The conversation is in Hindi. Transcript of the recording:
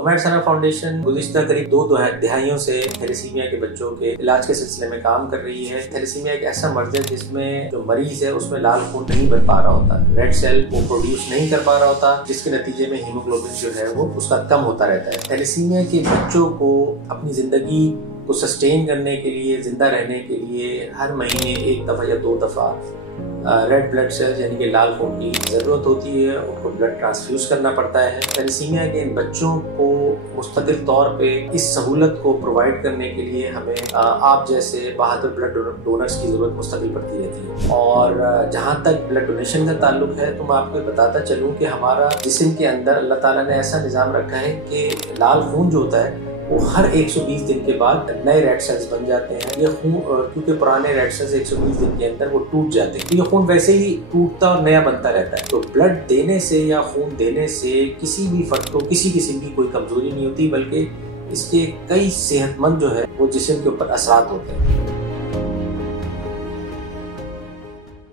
उमैर सना फाउंडेशन गुज़िश्ता करीब 2 दहाइयों से थैलेसीमिया के बच्चों के इलाज के सिलसिले में काम कर रही है। थैलेसीमिया एक ऐसा मर्ज है जिसमें जो मरीज है उसमें लाल खून नहीं बन पा रहा होता, रेड सेल वो प्रोड्यूस नहीं कर पा रहा होता, जिसके नतीजे में हीमोग्लोबिन जो है वो उसका कम होता रहता है। थैलेसीमिया के बच्चों को अपनी जिंदगी को सस्टेन करने के लिए, जिंदा रहने के लिए हर महीने 1 दफ़ा या 2 दफ़ा रेड ब्लड सेल्स यानी कि लाल खून की ज़रूरत होती है। उनको ब्लड ट्रांसफ्यूज करना पड़ता है। थैलेसीमिया के इन बच्चों को मुस्तकिल तौर पे इस सहूलत को प्रोवाइड करने के लिए हमें आप जैसे बहादुर ब्लड डोनर्स की ज़रूरत मुस्तकिल पड़ती रहती है। और जहाँ तक ब्लड डोनेशन का ताल्लुक है तो मैं आपको बताता चलूँ कि हमारा जिस्म के अंदर अल्लाह ताला ने ऐसा निज़ाम रखा है कि लाल खून जो होता है वो हर 120 दिन के बाद नए रेड सेल्स बन जाते हैं। ये खून क्योंकि पुराने रेड सेल्स 120 दिन के अंदर वो टूट जाते हैं, तो ये खून वैसे ही टूटता और नया बनता रहता है। तो ब्लड देने से या खून देने से किसी भी फर्द को किसी किस्म की कोई कमजोरी नहीं होती, बल्कि इसके कई सेहतमंद जो है वो जिस्म के ऊपर असरात होते हैं।